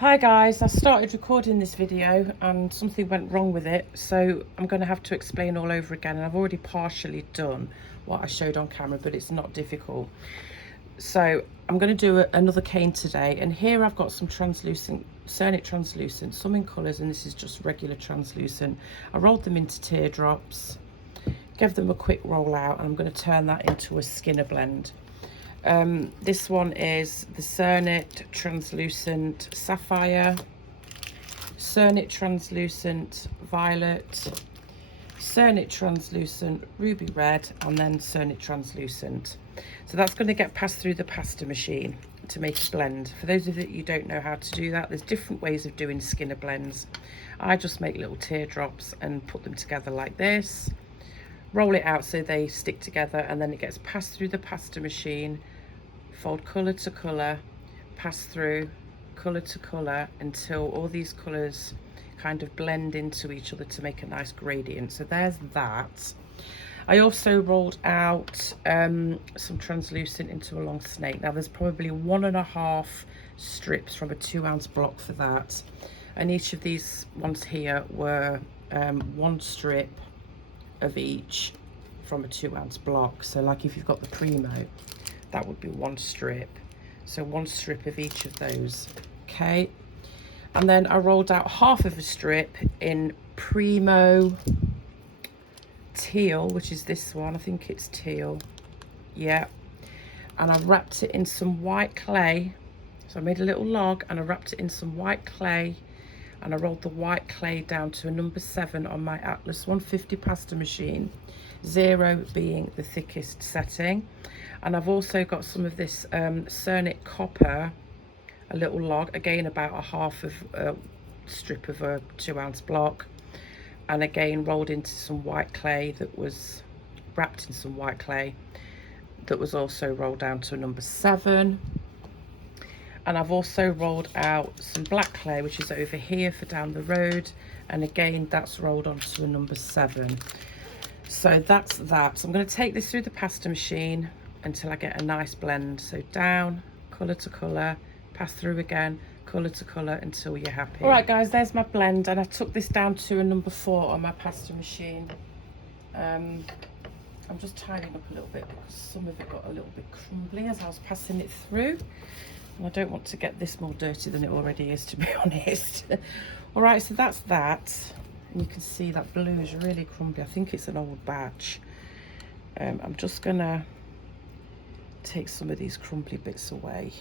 Hi guys, I started recording this video and something went wrong with it, so I'm going to have to explain all over again, and I've already partially done what I showed on camera, but it's not difficult. So I'm going to do another cane today, and here I've got some translucent, Cernit translucent, some in colours, and this is just regular translucent. I rolled them into teardrops, gave them a quick roll out, and I'm going to turn that into a Skinner blend. This one is the Cernit translucent sapphire, Cernit translucent violet, Cernit translucent ruby red, and then Cernit translucent. So that's going to get passed through the pasta machine to make a blend. For those of you that don't know how to do that, there's different ways of doing Skinner blends. I just make little teardrops and put them together like this, roll it out so they stick together, and then it gets passed through the pasta machine, fold colour to colour, pass through colour to colour until all these colours kind of blend into each other to make a nice gradient. So there's that. I also rolled out some translucent into a long snake. Now there's probably 1.5 strips from a 2-ounce block for that, and each of these ones here were 1 strip of each from a 2-ounce block. So like if you've got the Premo, that would be 1 strip, so 1 strip of each of those. Okay, and then I rolled out half of a strip in Premo teal, which is this one, I think it's teal, yeah, and I wrapped it in some white clay. So I made a little log and I wrapped it in some white clay, and I rolled the white clay down to a number 7 on my Atlas 150 pasta machine, 0 being the thickest setting. And I've also got some of this Cernit copper, a little log, again about a half of a strip of a 2-ounce block, and again rolled into some white clay that was wrapped in some white clay that was also rolled down to a number 7. And I've also rolled out some black clay, which is over here for down the road, and again that's rolled onto a number 7. So that's that. So I'm going to take this through the pasta machine until I get a nice blend. So down, colour to colour, pass through again, colour to colour until you're happy. All right guys, there's my blend, and I took this down to a number 4 on my pasta machine. I'm just tidying up a little bit because some of it got a little bit crumbly as I was passing it through, and I don't want to get this more dirty than it already is, to be honest. All right, so that's that. And you can see that blue is really crumbly. I think it's an old batch. I'm just gonna take some of these crumbly bits away.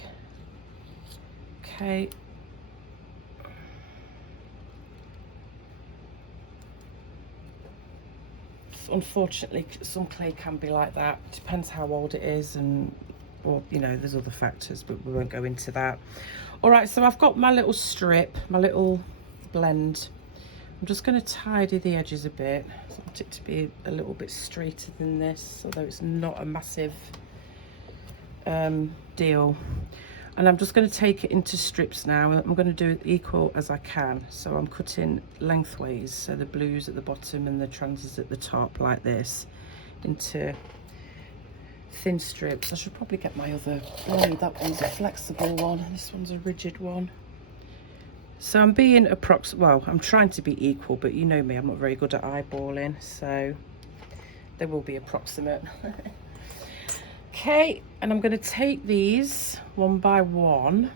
Okay. Unfortunately, some clay can be like that. Depends how old it is, and or you know, there's other factors, but we won't go into that. All right, so I've got my little strip, my little blend. I'm just going to tidy the edges a bit. So I want it to be a little bit straighter than this, although it's not a massive deal. And I'm just going to take it into strips now. I'm going to do it equal as I can. So I'm cutting lengthways, so the blues at the bottom and the transes at the top like this, into thin strips. I should probably get my other blade. That one's a flexible one, this one's a rigid one. So I'm being well, I'm trying to be equal, but you know me, I'm not very good at eyeballing, so they will be approximate. Okay, and I'm going to take these one by one.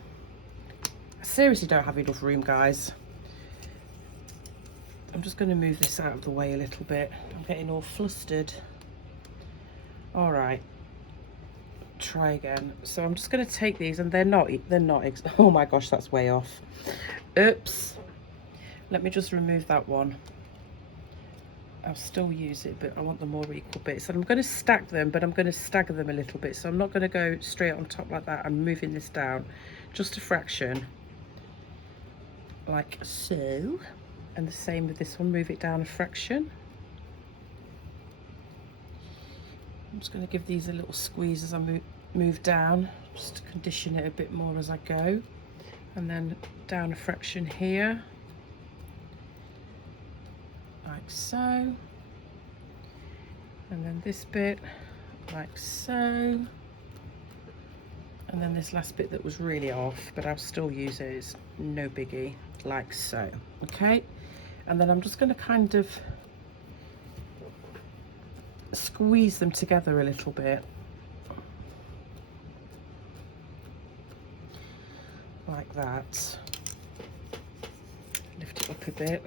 I seriously don't have enough room, guys. I'm just going to move this out of the way a little bit. I'm getting all flustered. All right, try again. So I'm just going to take these, and they're not oh my gosh, that's way off. Oops, let me just remove that one. I'll still use it, but I want the more equal bits, and I'm going to stack them, but I'm going to stagger them a little bit. So I'm not going to go straight on top like that. I'm moving this down just a fraction, like so, and the same with this one. Move it down a fraction. I'm just going to give these a little squeeze as I move down, just to condition it a bit more as I go. And then down a fraction here, like so, and then this bit like so, And then this last bit that was really off, but I'll still use it, it's no biggie, like so. Okay, and then I'm just going to kind of squeeze them together a little bit, like that. Lift it up a bit,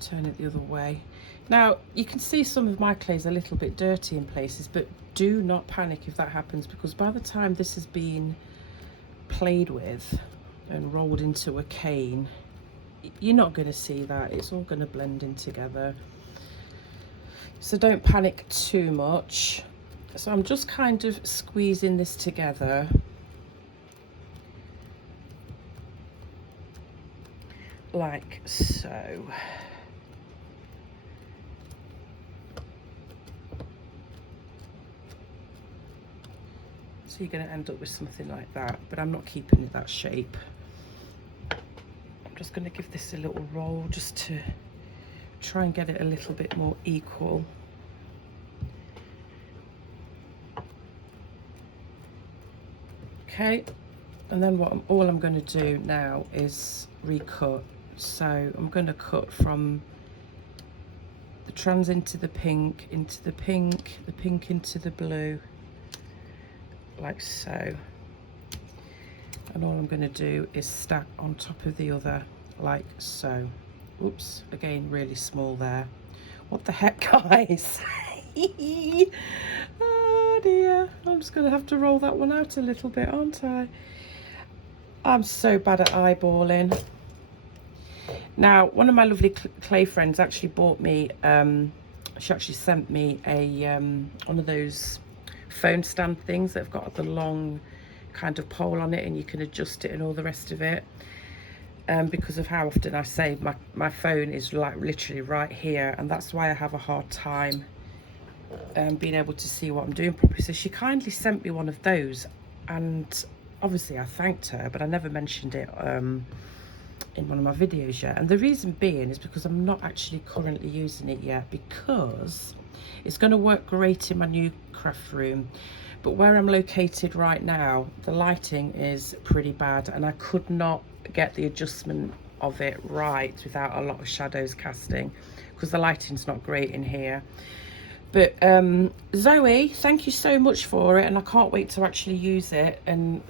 turn it the other way. Now you can see some of my clay's a little bit dirty in places, but do not panic if that happens, because by the time this has been played with and rolled into a cane, you're not going to see that. It's all going to blend in together, so don't panic too much. So I'm just kind of squeezing this together, like so. So you're going to end up with something like that, but I'm not keeping it that shape. I'm just going to give this a little roll just to try and get it a little bit more equal. Okay, and then all I'm going to do now is recut. So I'm going to cut from the trans into the pink, the pink into the blue, like so. And all I'm going to do is stack on top of the other, like so. Oops, again, really small there. What the heck, guys? Oh dear, I'm just going to have to roll that one out a little bit, aren't I? I'm so bad at eyeballing. Now, one of my lovely clay friends actually bought me, she actually sent me a one of those phone stand things that have got the long kind of pole on it, and you can adjust it and all the rest of it. Because of how often I say my phone is like literally right here, and that's why I have a hard time being able to see what I'm doing properly. So she kindly sent me one of those, and obviously I thanked her, but I never mentioned it in one of my videos yet. And the reason being is because I'm not actually currently using it yet, because it's going to work great in my new craft room, but where I'm located right now, the lighting is pretty bad, and I could not get the adjustment of it right without a lot of shadows casting, because the lighting's not great in here. But Zoe, thank you so much for it, and I can't wait to actually use it and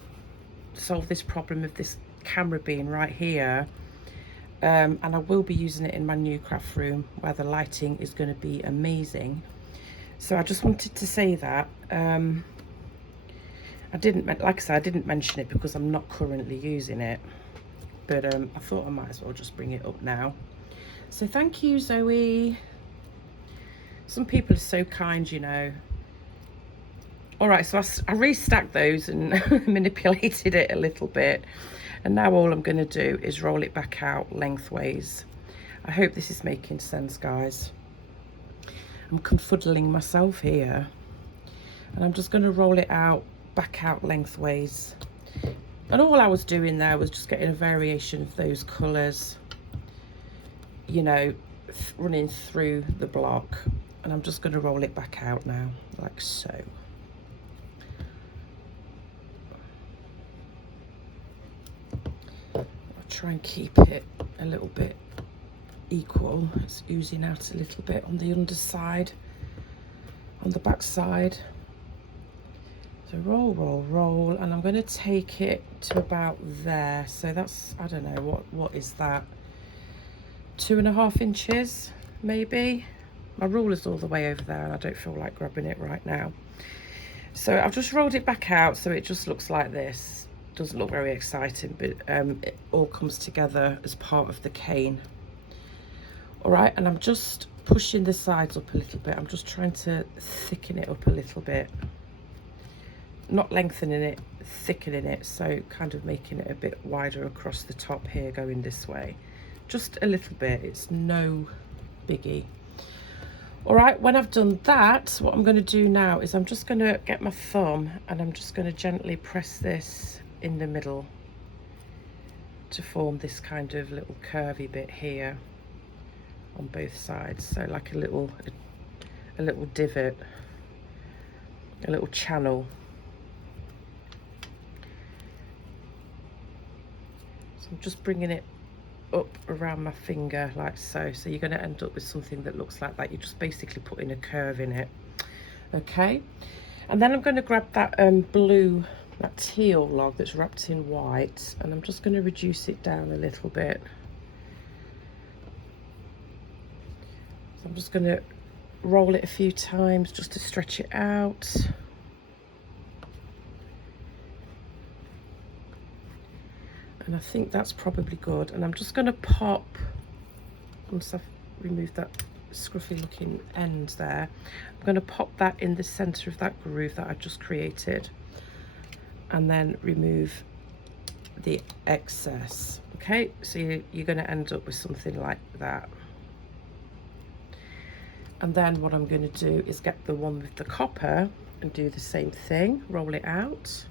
solve this problem of this camera being right here. And I will be using it in my new craft room where the lighting is going to be amazing. So I just wanted to say that. I didn't, like I said, I didn't mention it because I'm not currently using it, but I thought I might as well just bring it up now. So thank you, Zoe. Some people are so kind, you know. All right, so I restacked those and manipulated it a little bit, and now all I'm going to do is roll it back out lengthways. I hope this is making sense, guys. I'm confuddling myself here, and I'm just going to roll it out back out lengthways. And all I was doing there was just getting a variation of those colours, you know, running through the block. And I'm just going to roll it back out now, like so. I'll try and keep it a little bit equal. It's oozing out a little bit on the underside, on the back side. So roll, roll, roll, and I'm going to take it to about there. So that's, I don't know, what is that? 2.5 inches, maybe. My ruler's all the way over there, and I don't feel like grabbing it right now. So I've just rolled it back out, so it just looks like this. Doesn't look very exciting, but it all comes together as part of the cane. All right, and I'm just pushing the sides up a little bit. I'm just trying to thicken it up a little bit. Not lengthening it, thickening it, so kind of making it a bit wider across the top here, going this way. Just a little bit, it's no biggie. All right, when I've done that, what I'm going to do now is I'm just going to get my thumb, and I'm just going to gently press this in the middle to form this kind of little curvy bit here on both sides. So like a little divot, a little channel. So I'm just bringing it up around my finger like so. So you're going to end up with something that looks like that. You're just basically putting a curve in it. Okay, and then I'm going to grab that blue, that teal log that's wrapped in white, and I'm just going to reduce it down a little bit. So I'm just going to roll it a few times just to stretch it out. And I think that's probably good. And I'm just going to pop, once I've removed that scruffy looking end there, I'm going to pop that in the center of that groove that I just created, and then remove the excess. Okay, so you're going to end up with something like that. And then what I'm going to do is get the one with the copper and do the same thing, roll it out.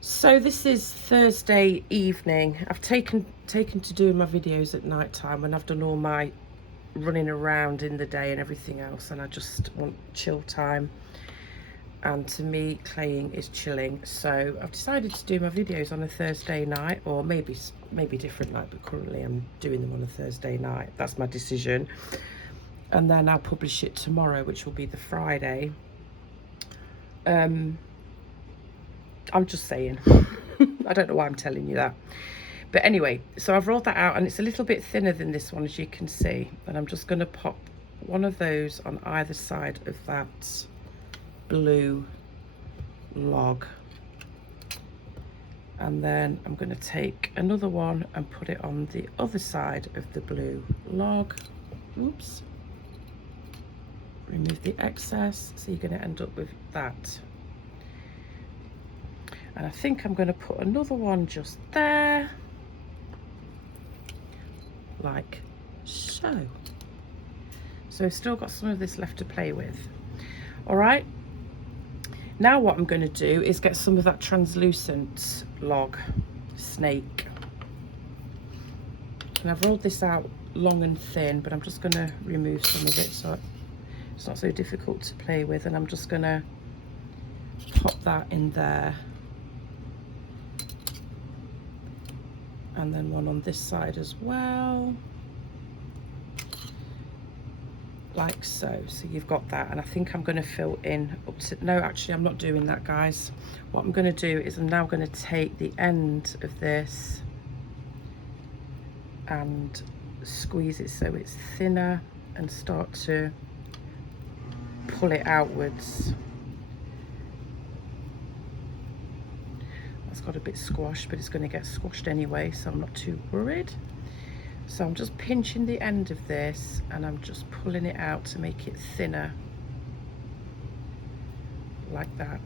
So this is Thursday evening. I've taken to doing my videos at night time when I've done all my running around in the day and everything else, and I just want chill time. And to me, claying is chilling. So I've decided to do my videos on a Thursday night, or maybe different night, but currently I'm doing them on a Thursday night. That's my decision. And then I'll publish it tomorrow, which will be the Friday. I'm just saying. I don't know why I'm telling you that. But anyway, so I've rolled that out, and it's a little bit thinner than this one, as you can see. And I'm just going to pop one of those on either side of that blue log, and then I'm going to take another one and put it on the other side of the blue log. Oops, remove the excess. So you're going to end up with that, and I think I'm going to put another one just there like so. So I've still got some of this left to play with. All right, now what I'm going to do is get some of that translucent log snake, and I've rolled this out long and thin, but I'm just going to remove some of it so it's not so difficult to play with. And I'm just going to pop that in there, and then one on this side as well, like so. So you've got that, and I think I'm going to fill in up to, no, actually I'm not doing that, guys. What I'm going to do is I'm now going to take the end of this and squeeze it so it's thinner and start to pull it outwards. That's got a bit squashed, but it's going to get squashed anyway, so I'm not too worried. So I'm just pinching the end of this, and I'm just pulling it out to make it thinner, like that.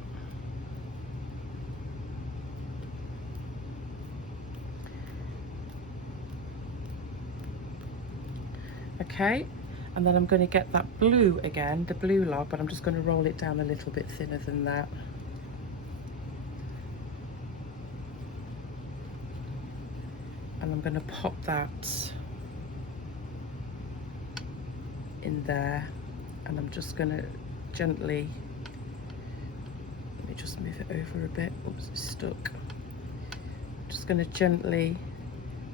Okay, and then I'm going to get that blue again, the blue log, but I'm just going to roll it down a little bit thinner than that. And I'm going to pop that in there, and I'm just going to gently, let me just move it over a bit. Oops, it's stuck. I'm just going to gently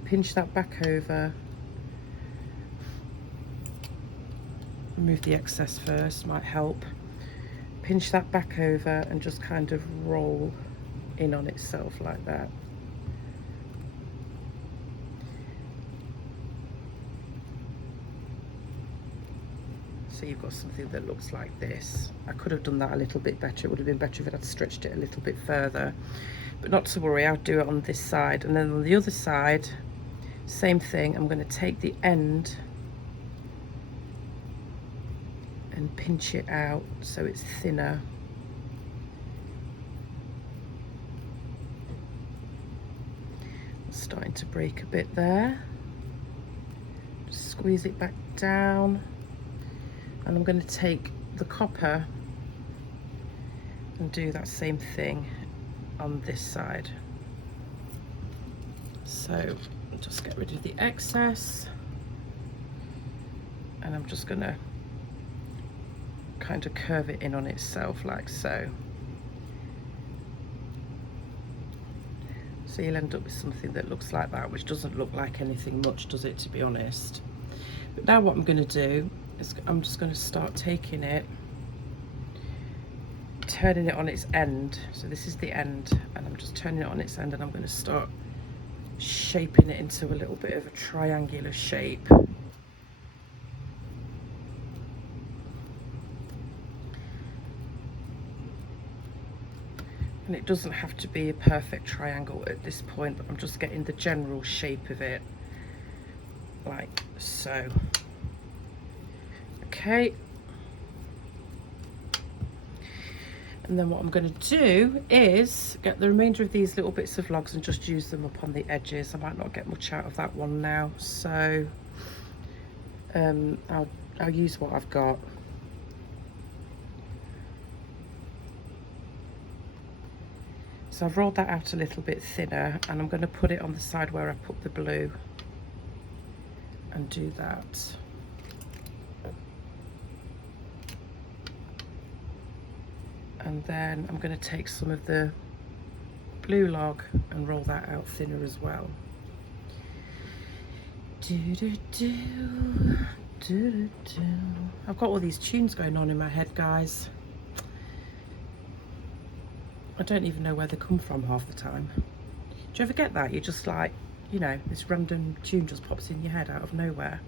pinch that back over, remove the excess first, might help. Pinch that back over and just kind of roll in on itself like that. So you've got something that looks like this. I could have done that a little bit better. It would have been better if I'd stretched it a little bit further, but not to worry, I'll do it on this side. And then on the other side, same thing. I'm going to take the end and pinch it out so it's thinner. It's starting to break a bit there. Just squeeze it back down. And I'm going to take the copper and do that same thing on this side. So just get rid of the excess. and I'm just gonna kind of curve it in on itself like so. So you'll end up with something that looks like that, which doesn't look like anything much, does it, to be honest? But now what I'm going to do is I'm just going to start taking it, turning it on its end. So this is the end, and I'm just turning it on its end, and I'm going to start shaping it into a little bit of a triangular shape. And it doesn't have to be a perfect triangle at this point, but I'm just getting the general shape of it like so. Okay. And then what I'm going to do is get the remainder of these little bits of logs and just use them up on the edges. I might not get much out of that one now, so I'll use what I've got. So I've rolled that out a little bit thinner, and I'm going to put it on the side where I put the blue and do that. And then I'm going to take some of the blue log and roll that out thinner as well. I've got all these tunes going on in my head, guys. I don't even know where they come from half the time. Do you ever get that? You're just like, you know, this random tune just pops in your head out of nowhere.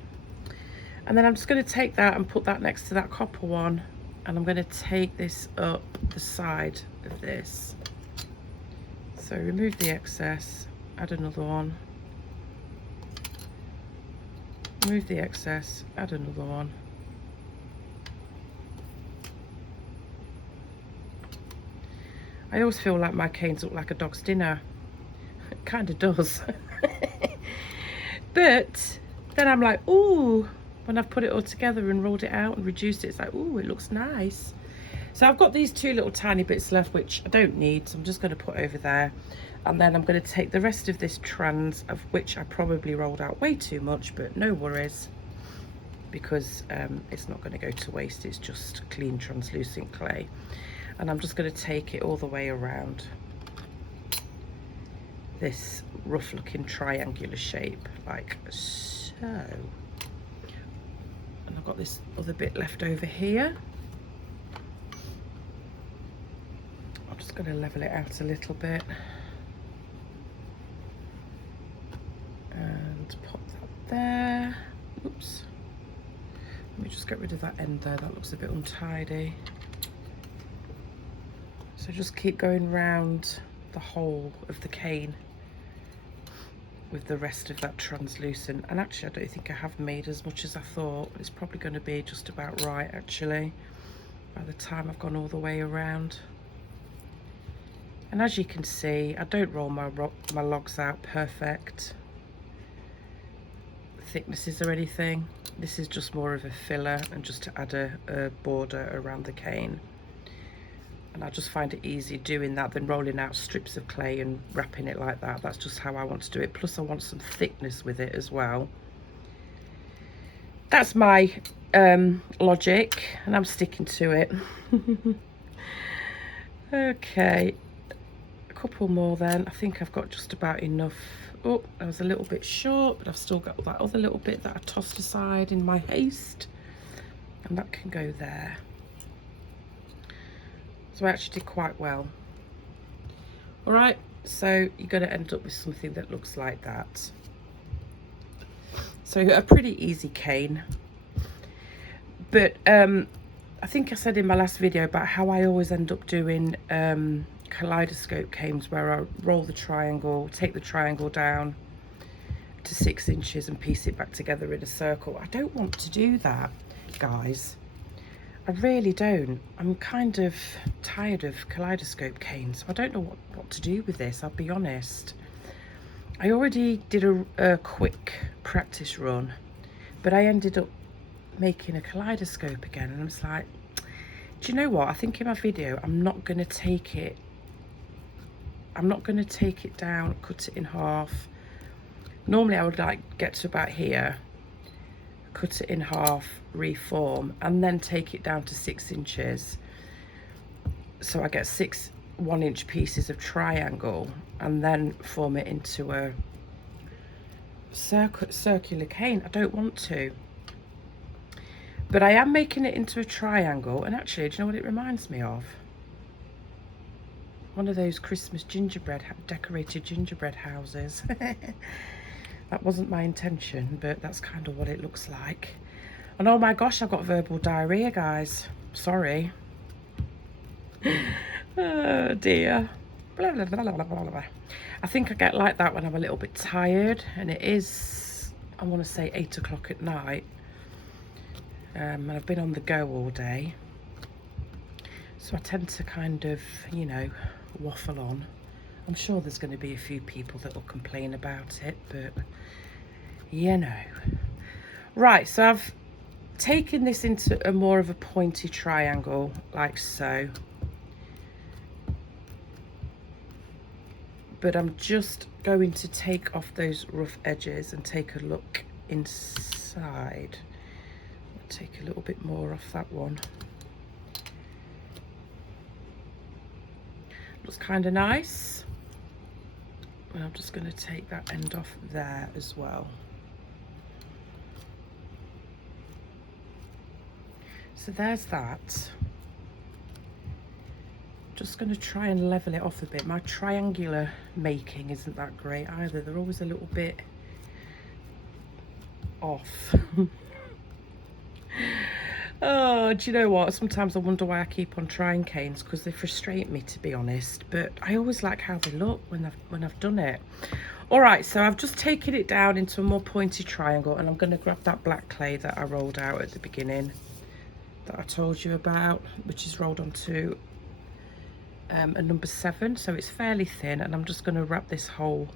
And then I'm just going to take that and put that next to that copper one, and I'm going to take this up the side of this. So remove the excess, add another one. Remove the excess, add another one. I always feel like my canes look like a dog's dinner. It kind of does. But then I'm like, ooh, when I've put it all together and rolled it out and reduced it, it's like, ooh, it looks nice. So I've got these two little tiny bits left, which I don't need, so I'm just going to put over there. And then I'm going to take the rest of this trans, of which I probably rolled out way too much, but no worries, because it's not going to go to waste. It's just clean translucent clay. And I'm just going to take it all the way around this rough looking triangular shape like so. And I've got this other bit left over here. I'm just going to level it out a little bit and pop that there. Oops. Let me just get rid of that end there, that looks a bit untidy. So just keep going round the whole of the cane with the rest of that translucent. And actually I don't think I have made as much as I thought. It's probably going to be just about right actually by the time I've gone all the way around. And as you can see, I don't roll my logs out perfect thicknesses or anything. This is just more of a filler and just to add a border around the cane. And I just find it easier doing that than rolling out strips of clay and wrapping it like that. That's just how I want to do it. Plus I want some thickness with it as well. That's my logic, and I'm sticking to it. Okay, a couple more then. I think I've got just about enough. Oh, I was a little bit short, but I've still got that other little bit that I tossed aside in my haste. And that can go there. So I actually did quite well. All right, so you're going to end up with something that looks like that. So a pretty easy cane. But I think I said in my last video about how I always end up doing kaleidoscope canes, where I roll the triangle, take the triangle down to 6 inches and piece it back together in a circle. I don't want to do that, guys. I really don't. I'm kind of tired of kaleidoscope canes. I don't know what to do with this, I'll be honest. I already did a quick practice run, but I ended up making a kaleidoscope again, and I was like, do you know what? I think in my video, I'm not going to take it down, cut it in half. Normally I would like get to about here cut it in half, reform, and then take it down to 6 inches. So I get 6 1-inch pieces of triangle, and then form it into a circular cane. I don't want to, but I am making it into a triangle. And actually, do you know what it reminds me of? One of those Christmas decorated gingerbread houses. That wasn't my intention, but that's kind of what it looks like. And oh my gosh, I've got verbal diarrhea, guys. Sorry. Oh dear. Blah, blah, blah, blah, blah, blah. I think I get like that when I'm a little bit tired, and it is, I want to say 8 o'clock at night. And I've been on the go all day. So I tend to kind of, you know, waffle on. I'm sure there's going to be a few people that will complain about it, but you know. Right, so I've taken this into a more of a pointy triangle, like so. But I'm just going to take off those rough edges and take a look inside. I'll take a little bit more off that one. Looks kind of nice. And I'm just going to take that end off there as well. So there's that. Just going to try and level it off a bit. My triangular making isn't that great either. They're always a little bit off. Oh, do you know what? Sometimes I wonder why I keep on trying canes, because they frustrate me, to be honest. But I always like how they look when I've done it. All right, so I've just taken it down into a more pointy triangle, and I'm going to grab that black clay that I rolled out at the beginning that I told you about, which is rolled onto a number 7, so it's fairly thin, and I'm just going to wrap this whole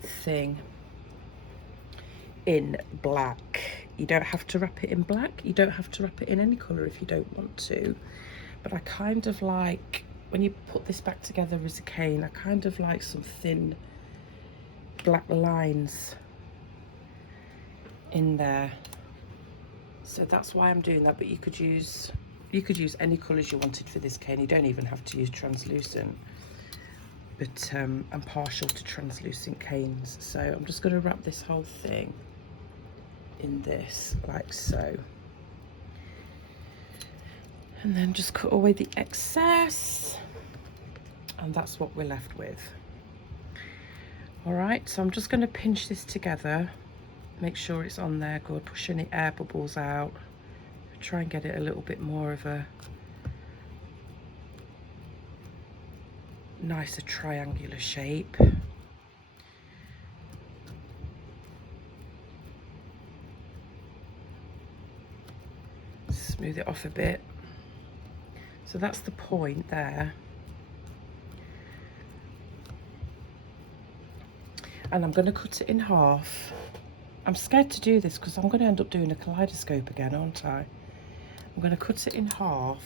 thing in black. You don't have to wrap it in black, you don't have to wrap it in any colour if you don't want to, but I kind of like, when you put this back together as a cane, I kind of like some thin black lines in there, so that's why I'm doing that. But you could use any colours you wanted for this cane. You don't even have to use translucent, but I'm partial to translucent canes. So I'm just going to wrap this whole thing in this, like so, and then just cut away the excess, and that's what we're left with. All right, so I'm just going to pinch this together, make sure it's on there good, push any air bubbles out, try and get it a little bit more of a nicer triangular shape. Smooth it off a bit. So that's the point there. And I'm going to cut it in half. I'm scared to do this because I'm going to end up doing a kaleidoscope again, aren't I? I'm going to cut it in half,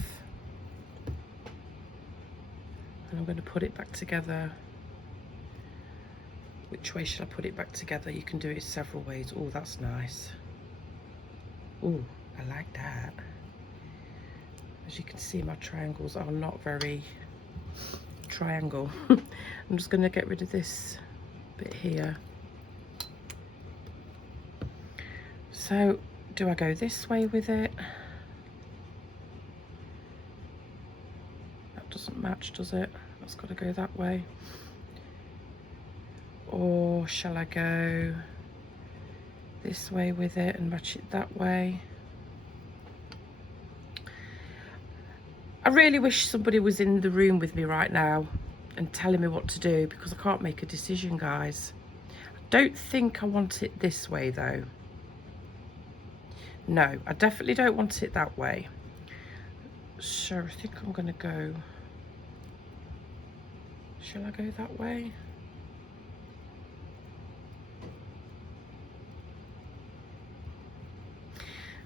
and I'm going to put it back together. Which way should I put it back together? You can do it several ways. Oh, that's nice. Oh, I like that. As you can see, my triangles are not very triangle. I'm just going to get rid of this bit here. So, do I go this way with it? That doesn't match, does it? That's got to go that way. Or shall I go this way with it and match it that way? I really wish somebody was in the room with me right now and telling me what to do, because I can't make a decision, guys. I don't think I want it this way though. No, I definitely don't want it that way. So I think I'm going to go, shall I go that way?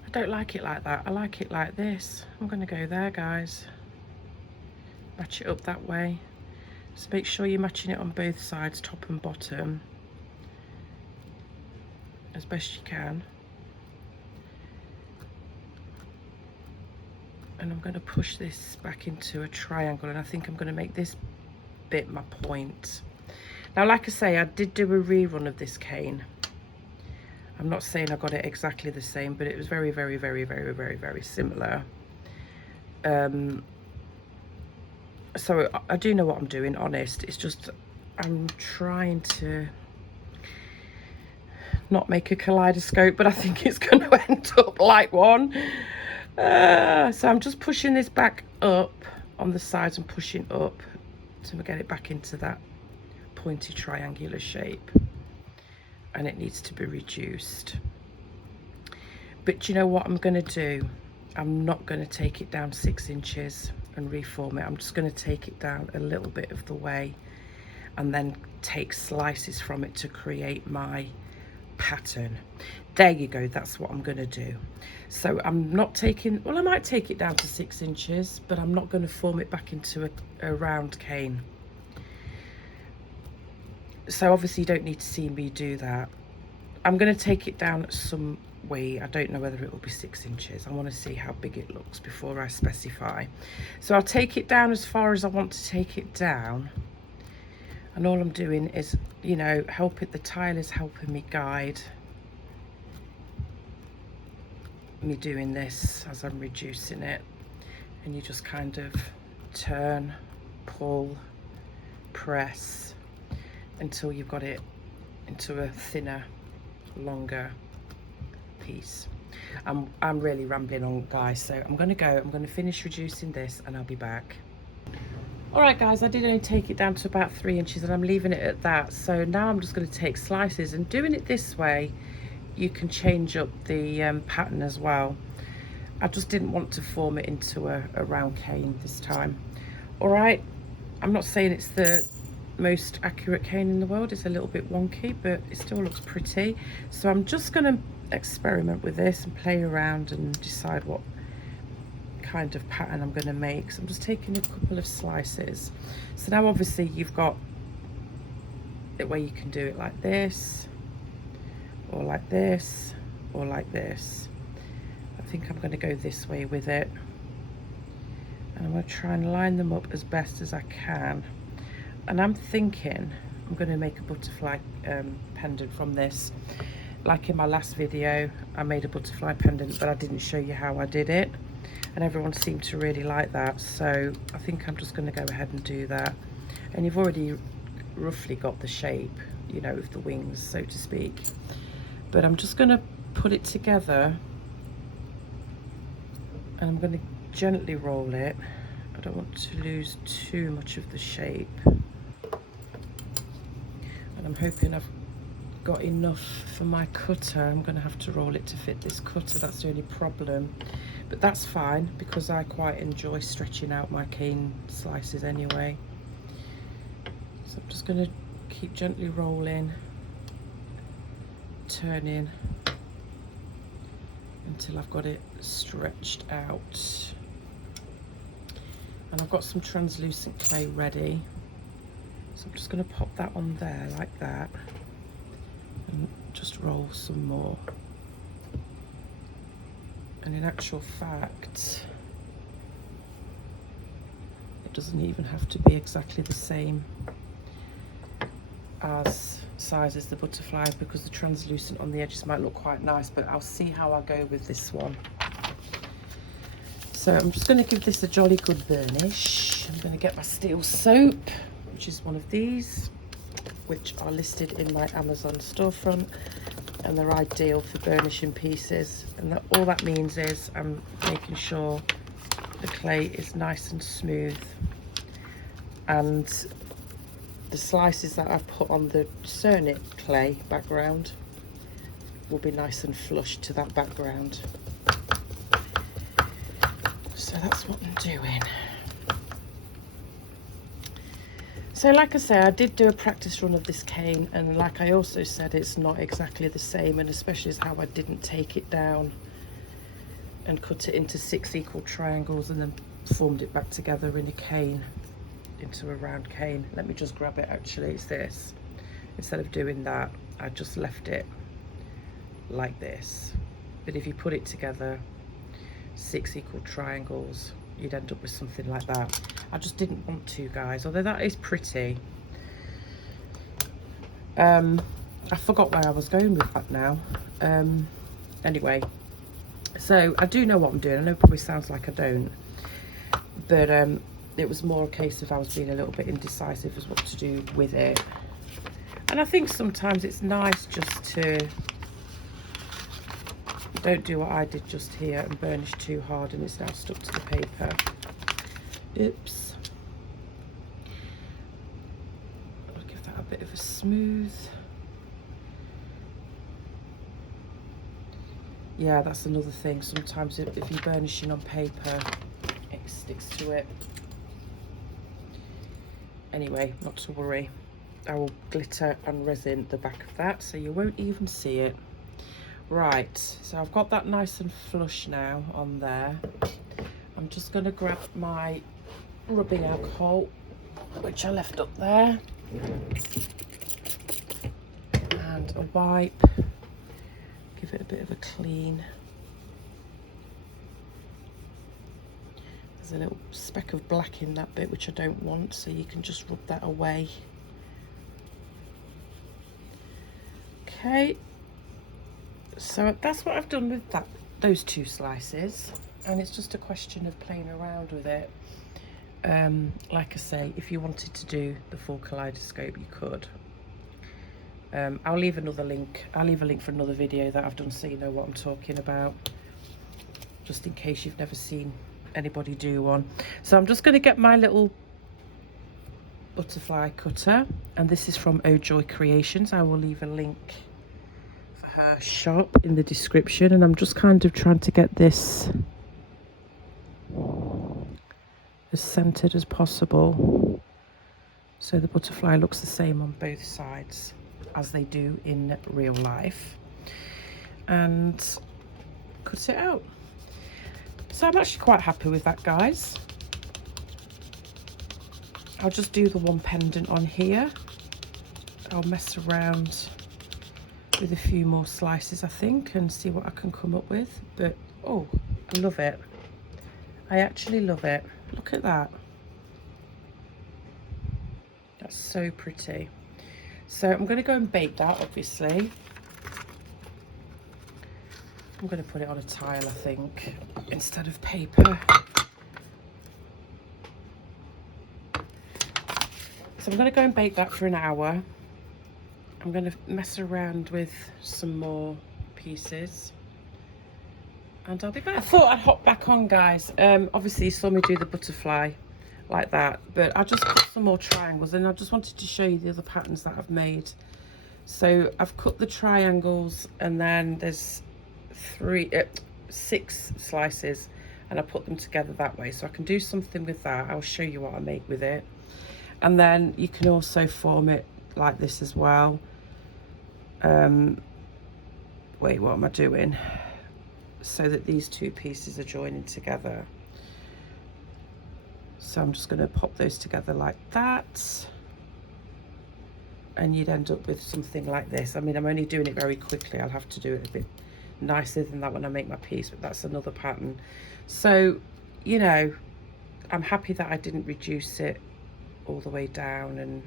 I don't like it like that. I like it like this. I'm going to go there, guys. Match it up that way. So make sure you're matching it on both sides, top and bottom, as best you can. and I'm going to push this back into a triangle, and I think I'm going to make this bit my point. Now, like I say, I did do a rerun of this cane. I'm not saying I got it exactly the same, but it was very, very, very, very, very, very similar. So I do know what I'm doing, honest. It's just I'm trying to not make a kaleidoscope, but I think it's going to end up like one. So I'm just pushing this back up on the sides and pushing up to get it back into that pointy triangular shape, and it needs to be reduced. But you know what I'm going to do? I'm not going to take it down 6 inches and reform it. I'm just going to take it down a little bit of the way and then take slices from it to create my pattern. There you go, that's what I'm going to do. So I'm not taking, well, I might take it down to 6 inches, but I'm not going to form it back into a round cane. So obviously you don't need to see me do that. I'm going to take it down some way. I don't know whether it will be 6 inches. I want to see how big it looks before I specify. So I'll take it down as far as I want to take it down. And all I'm doing is, you know, the tile is helping me guide me doing this as I'm reducing it. And you just kind of turn, pull, press until you've got it into a thinner, longer piece. I'm really rambling on, guys, so I'm going to finish reducing this and I'll be back. All right, guys, I did only take it down to about 3 inches and I'm leaving it at that. So now I'm just going to take slices, and doing it this way you can change up the pattern as well. I just didn't want to form it into a round cane this time. All right, I'm not saying it's the most accurate cane in the world. It's a little bit wonky, but it still looks pretty. So I'm just going to experiment with this and play around and decide what kind of pattern I'm going to make. So I'm just taking a couple of slices. So now obviously you've got it where you can do it like this, or like this, or like this. I think I'm going to go this way with it, and I'm going to try and line them up as best as I can. And I'm thinking I'm going to make a butterfly pendant from this. Like in my last video, I made a butterfly pendant, but I didn't show you how I did it, and everyone seemed to really like that. So I think I'm just going to go ahead and do that. And you've already roughly got the shape, you know, of the wings, so to speak. But I'm just going to put it together, and I'm going to gently roll it. I don't want to lose too much of the shape. And I'm hoping I've got enough for my cutter. I'm going to have to roll it to fit this cutter. That's the only problem. But that's fine, because I quite enjoy stretching out my cane slices anyway. So I'm just going to keep gently rolling, turning until I've got it stretched out. And I've got some translucent clay ready, so I'm just going to pop that on there like that and just roll some more. And in actual fact, it doesn't even have to be exactly the same as size as the butterfly, because the translucent on the edges might look quite nice, but I'll see how I go with this one. So I'm just going to give this a jolly good burnish. I'm going to get my steel soap, which is one of these, which are listed in my Amazon storefront, and they're ideal for burnishing pieces. And all that means is I'm making sure the clay is nice and smooth, and the slices that I've put on the Cernit clay background will be nice and flush to that background. So that's what I'm doing. So like I say, I did do a practice run of this cane, and like I also said, it's not exactly the same, and especially as how I didn't take it down and cut it into 6 equal triangles and then formed it back together in a cane, into a round cane. Let me just grab it. Actually, it's this. Instead of doing that, I just left it like this. But if you put it together, 6 equal triangles, you'd end up with something like that. I just didn't want to, guys, although that is pretty. I forgot where I was going with that now. Anyway, so I do know what I'm doing. I know it probably sounds like I don't, but it was more a case of I was being a little bit indecisive as what to do with it. And I think sometimes it's nice just to don't do what I did just here and burnish too hard and it's now stuck to the paper. Oops. I'll give that a bit of a smooth. Yeah, that's another thing. Sometimes if you're burnishing on paper, it sticks to it. Anyway, not to worry. I will glitter and resin the back of that so you won't even see it. Right, so I've got that nice and flush now on there. I'm just going to grab my rubbing alcohol, which I left up there, and a wipe. Give it a bit of a clean. There's a little speck of black in that bit which I don't want, so you can just rub that away. Okay, so that's what I've done with those 2 slices, and it's just a question of playing around with it. Like I say, if you wanted to do the full kaleidoscope, you could. I'll leave another link. I'll leave a link for another video that I've done so you know what I'm talking about, just in case you've never seen anybody do one. So I'm just going to get my little butterfly cutter, and this is from Oh Joy Creations. I will leave a link for her shop in the description, and I'm just kind of trying to get this as centered as possible so the butterfly looks the same on both sides as they do in real life, and cut it out. So I'm actually quite happy with that, guys. I'll just do the one pendant on here. I'll mess around with a few more slices, I think, and see what I can come up with. But oh, I love it. I actually love it. Look at that. That's so pretty. So I'm going to go and bake that, obviously. I'm going to put it on a tile, I think, instead of paper. So I'm going to go and bake that for an hour. I'm going to mess around with some more pieces, and I'll be back. I thought I'd hop back on, guys. Obviously you saw me do the butterfly like that, but I just cut some more triangles, and I just wanted to show you the other patterns that I've made. So I've cut the triangles, and then there's 6 slices, and I put them together that way, so I can do something with that. I'll show you what I make with it. And then you can also form it like this as well. Wait, what am I doing? So that these 2 pieces are joining together. So I'm just going to pop those together like that, and you'd end up with something like this. I mean, I'm only doing it very quickly. I'll have to do it a bit nicer than that when I make my piece, but that's another pattern. So, you know, I'm happy that I didn't reduce it all the way down, and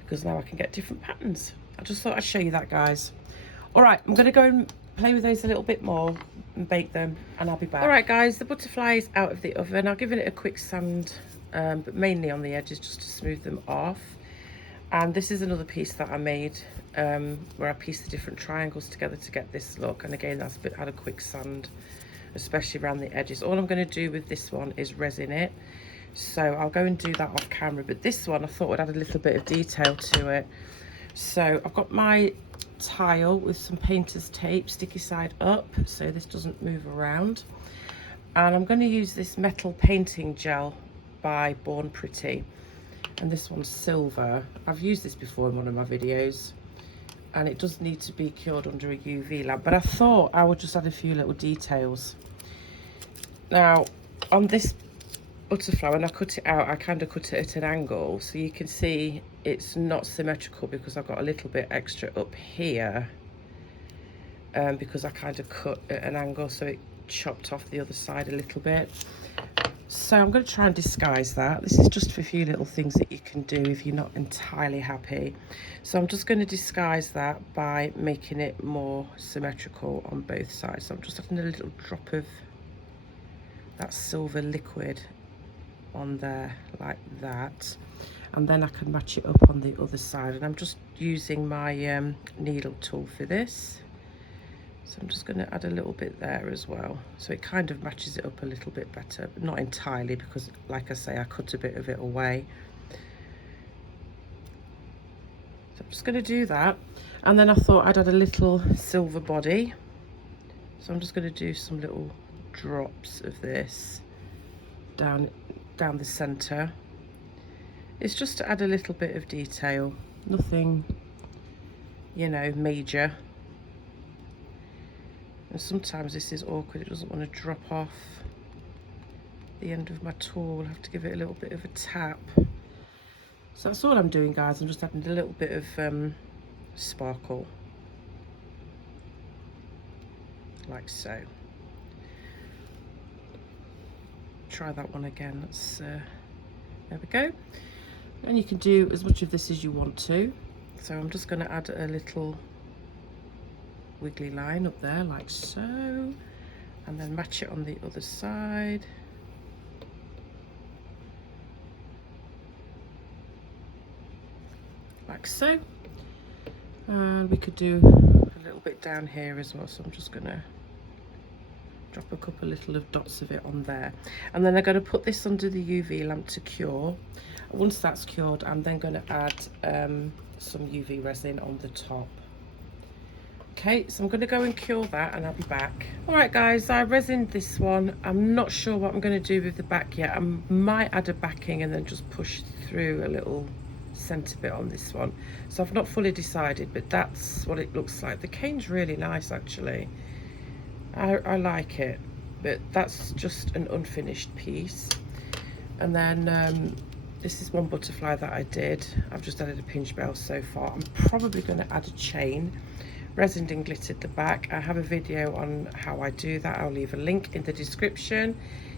because now I can get different patterns. I just thought I'd show you that, guys. All right, I'm going to go and play with those a little bit more and bake them, and I'll be back. All right, guys, the butterfly is out of the oven. I've given it a quick sand, but mainly on the edges just to smooth them off. And this is another piece that I made where I pieced the different triangles together to get this look. And again, that's had a quick sand, especially around the edges. All I'm going to do with this one is resin it. So I'll go and do that off camera. But this one I thought would add a little bit of detail to it. So I've got my tile with some painter's tape, sticky side up, so this doesn't move around. And I'm going to use this metal painting gel by Born Pretty, and this one's silver. I've used this before in one of my videos, and it does need to be cured under a UV lamp, but I thought I would just add a few little details. Now on this butterfly, when I cut it out, I kind of cut it at an angle, so you can see it's not symmetrical because I've got a little bit extra up here. because I kind of cut at an angle, so it chopped off the other side a little bit. So I'm going to try and disguise that. This is just for a few little things that you can do if you're not entirely happy. So I'm just going to disguise that by making it more symmetrical on both sides. So I'm just adding a little drop of that silver liquid on there like that, and then I can match it up on the other side. And I'm just using my needle tool for this. So I'm just going to add a little bit there as well, so it kind of matches it up a little bit better, but not entirely, because like I say, I cut a bit of it away. So I'm just going to do that, and then I thought I'd add a little silver body, so I'm just going to do some little drops of this down the center. It's just to add a little bit of detail, nothing, you know, major. And sometimes this is awkward, it doesn't want to drop off the end of my tool. I have to give it a little bit of a tap. So that's all I'm doing, guys. I'm just adding a little bit of sparkle, like so. Try that one again. That's there we go. And you can do as much of this as you want to. So I'm just going to add a little wiggly line up there like so, and then match it on the other side. Like so. And we could do a little bit down here as well, so I'm just going to drop a couple little of dots of it on there, and then I'm going to put this under the UV lamp to cure. Once that's cured, I'm then going to add some UV resin on the top. Okay, so I'm going to go and cure that, and I'll be back. All right, guys, I resined this one. I'm not sure what I'm going to do with the back yet. I might add a backing and then just push through a little centre bit on this one. So I've not fully decided, but that's what it looks like. The cane's really nice, actually. I like it, but that's just an unfinished piece. And then this is one butterfly that I did. I've just added a pinch bell so far. I'm probably going to add a chain. Resined and glittered the back. I have a video on how I do that. I'll leave a link in the description.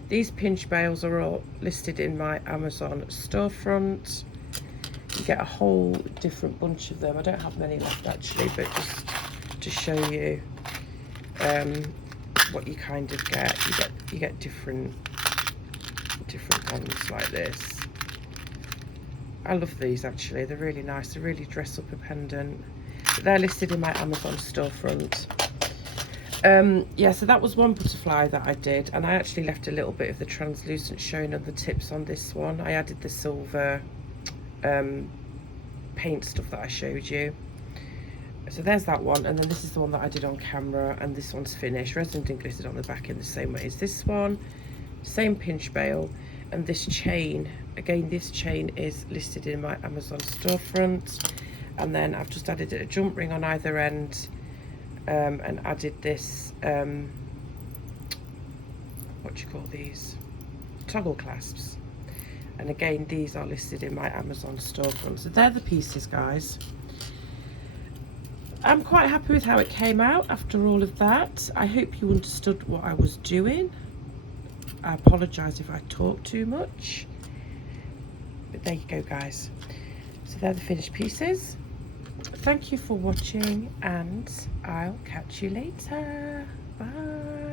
These pinch bails are all listed in my Amazon storefront. You get a whole different bunch of them. I don't have many left actually, but just to show you what you kind of get. You get different ones like this. I love these actually. They're really nice. They really dress up a pendant. But they're listed in my Amazon storefront. Yeah, so that was one butterfly that I did, and I actually left a little bit of the translucent showing on the tips on this one. I added the silver paint stuff that I showed you. So there's that one, and then this is the one that I did on camera, and this one's finished. Resined and glittered on the back in the same way as this one. Same pinch bail, and this chain, again, this chain is listed in my Amazon storefront. And then I've just added a jump ring on either end, and added this, what do you call these? Toggle clasps. And again, these are listed in my Amazon storefront. So they're the pieces, guys. I'm quite happy with how it came out after all of that. I hope you understood what I was doing. I apologise if I talk too much. But there you go, guys. So they're the finished pieces. Thank you for watching, and I'll catch you later. Bye.